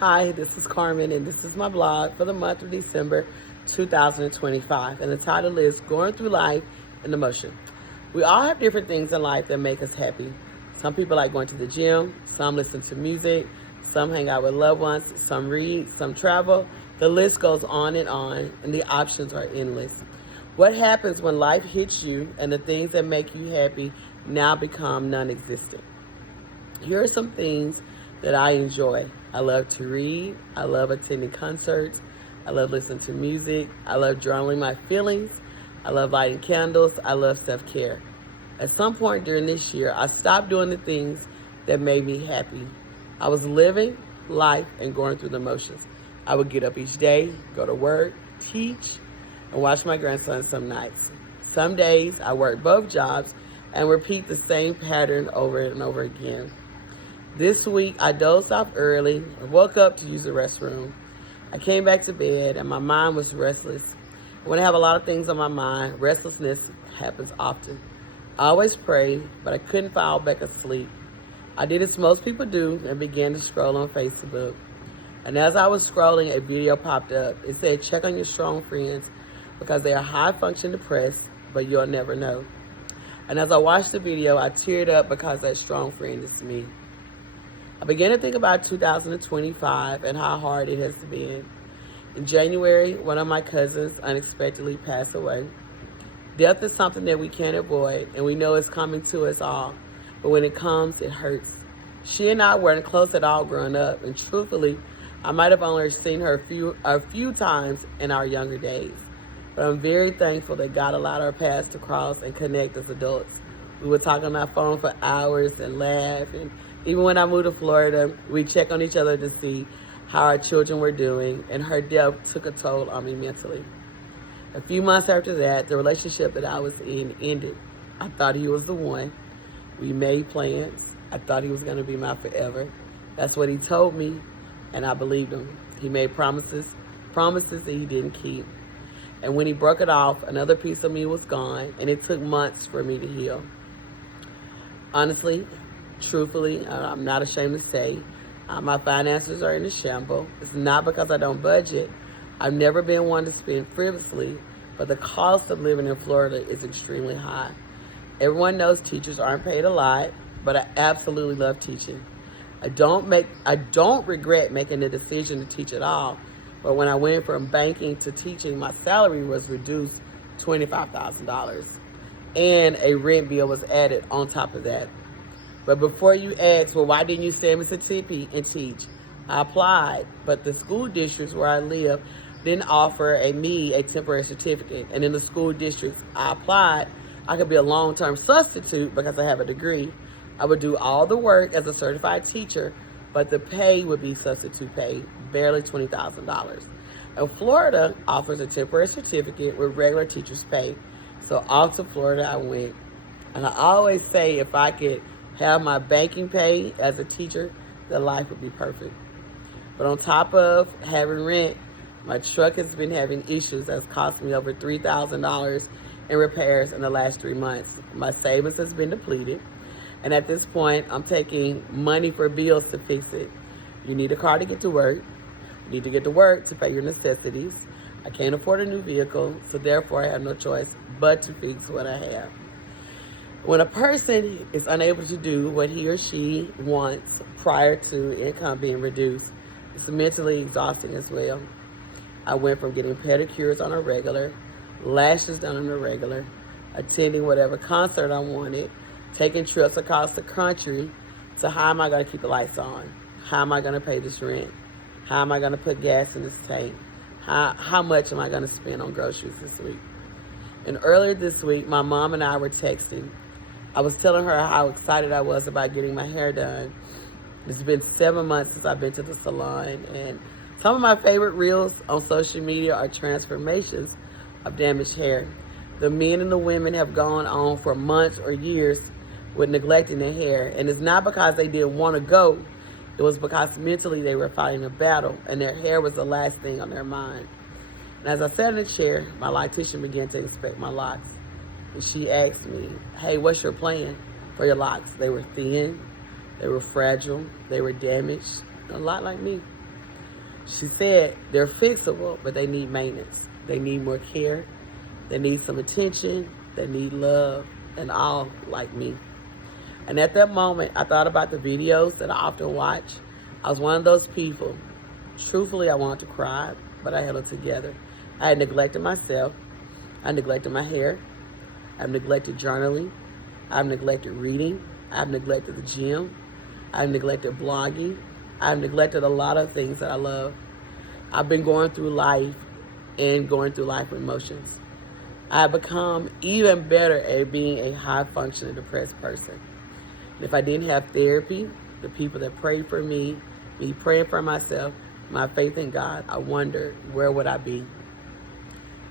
Hi, this is Carmen, and this is my blog for the month of December 2025. And the title is Going Through Life in Emotion. We all have different things in life that make us happy. Some people like going to the gym, some listen to music, some hang out with loved ones, some read, some travel. The list goes on, and the options are endless. What happens when life hits you and the things that make you happy now become non existent? Here are some things that I enjoy. I love to read. I love attending concerts. I love listening to music. I love journaling my feelings. I love lighting candles. I love self-care. At some point during this year, I stopped doing the things that made me happy. I was living life and going through the motions. I would get up each day, go to work, teach, and watch my grandson some nights. Some days I worked both jobs and repeat the same pattern over and over again. This week, I dozed off early and woke up to use the restroom. I came back to bed and my mind was restless. When I have a lot of things on my mind, restlessness happens often. I always pray, but I couldn't fall back asleep. I did as most people do and began to scroll on Facebook. And as I was scrolling, a video popped up. It said, check on your strong friends because they are high-function depressed, but you'll never know. And as I watched the video, I teared up because that strong friend is me. I began to think about 2025 and how hard it has been. In January, one of my cousins unexpectedly passed away. Death is something that we can't avoid, and we know it's coming to us all. But when it comes, it hurts. She and I weren't close at all growing up, and truthfully, I might have only seen her a few times in our younger days. But I'm very thankful that God allowed our paths to cross and connect as adults. We would talk on our phone for hours and laugh, and even when I moved to Florida, we check on each other to see how our children were doing, and her death took a toll on me mentally. A few months after that, the relationship that I was in ended. I thought he was the one. We made plans. I thought he was going to be my forever. That's what he told me, and I believed him. He made promises that he didn't keep. And when he broke it off, another piece of me was gone, and it took months for me to heal. Honestly, truthfully, I'm not ashamed to say, my finances are in a shamble. It's not because I don't budget. I've never been one to spend frivolously, but the cost of living in Florida is extremely high. Everyone knows teachers aren't paid a lot, but I absolutely love teaching. I don't regret making the decision to teach at all, but when I went from banking to teaching, my salary was reduced $25,000, and a rent bill was added on top of that. But before you ask, well, why didn't you stay in Mississippi and teach? I applied, but the school districts where I live didn't offer me a temporary certificate. And in the school districts I applied, I could be a long-term substitute because I have a degree. I would do all the work as a certified teacher, but the pay would be substitute pay, barely $20,000. And Florida offers a temporary certificate with regular teachers' pay. So off to Florida I went. And I always say if I could have my banking pay as a teacher, the life would be perfect. But on top of having rent, my truck has been having issues that's cost me over $3,000 in repairs in the last 3 months. My savings has been depleted. And at this point, I'm taking money for bills to fix it. You need a car to get to work. You need to get to work to pay your necessities. I can't afford a new vehicle, so therefore I have no choice but to fix what I have. When a person is unable to do what he or she wants prior to income being reduced, it's mentally exhausting as well. I went from getting pedicures on a regular, lashes done on a regular, attending whatever concert I wanted, taking trips across the country, to how am I going to keep the lights on? How am I going to pay this rent? How am I going to put gas in this tank? How much am I going to spend on groceries this week? And earlier this week, my mom and I were texting. I was telling her how excited I was about getting my hair done. It's been 7 months since I've been to the salon, and some of my favorite reels on social media are transformations of damaged hair. The men and the women have gone on for months or years with neglecting their hair, and it's not because they didn't want to go. It was because mentally they were fighting a battle, and their hair was the last thing on their mind. And as I sat in the chair, my loctician began to inspect my locks. And she asked me, hey, what's your plan for your locks? They were thin, they were fragile, they were damaged, a lot like me. She said they're fixable, but they need maintenance. They need more care. They need some attention. They need love, and all like me. And at that moment, I thought about the videos that I often watch. I was one of those people. Truthfully, I wanted to cry, but I held it together. I had neglected myself. I neglected my hair. I've neglected journaling. I've neglected reading. I've neglected the gym. I've neglected blogging. I've neglected a lot of things that I love. I've been going through life and going through life emotions. I've become even better at being a high-functioning depressed person. And if I didn't have therapy, the people that prayed for me praying for myself, my faith in God, I wonder, where would I be?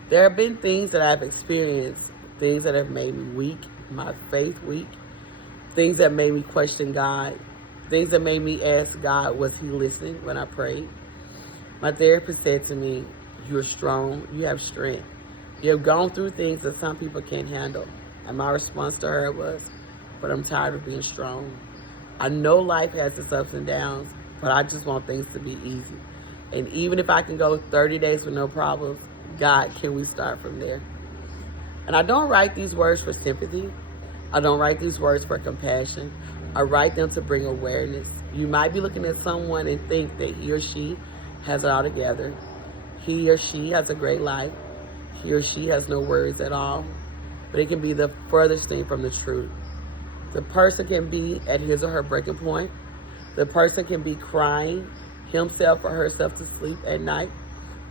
There have been things that I've experienced, things that have made me weak, my faith weak, things that made me question God, things that made me ask God, was he listening when I prayed? My therapist said to me, you're strong, you have strength. You have gone through things that some people can't handle. And my response to her was, but I'm tired of being strong. I know life has its ups and downs, but I just want things to be easy. And even if I can go 30 days with no problems, God, can we start from there? And I don't write these words for sympathy. I don't write these words for compassion. I write them to bring awareness. You might be looking at someone and think that he or she has it all together. He or she has a great life. He or she has no worries at all. But it can be the furthest thing from the truth. The person can be at his or her breaking point. The person can be crying himself or herself to sleep at night.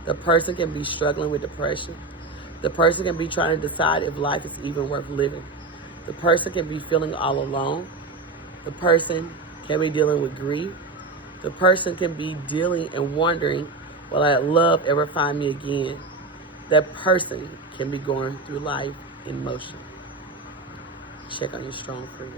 The person can be struggling with depression. The person can be trying to decide if life is even worth living. The person can be feeling all alone. The person can be dealing with grief. The person can be dealing and wondering, will that love ever find me again? That person can be going through life in motion. Check on your strong friends.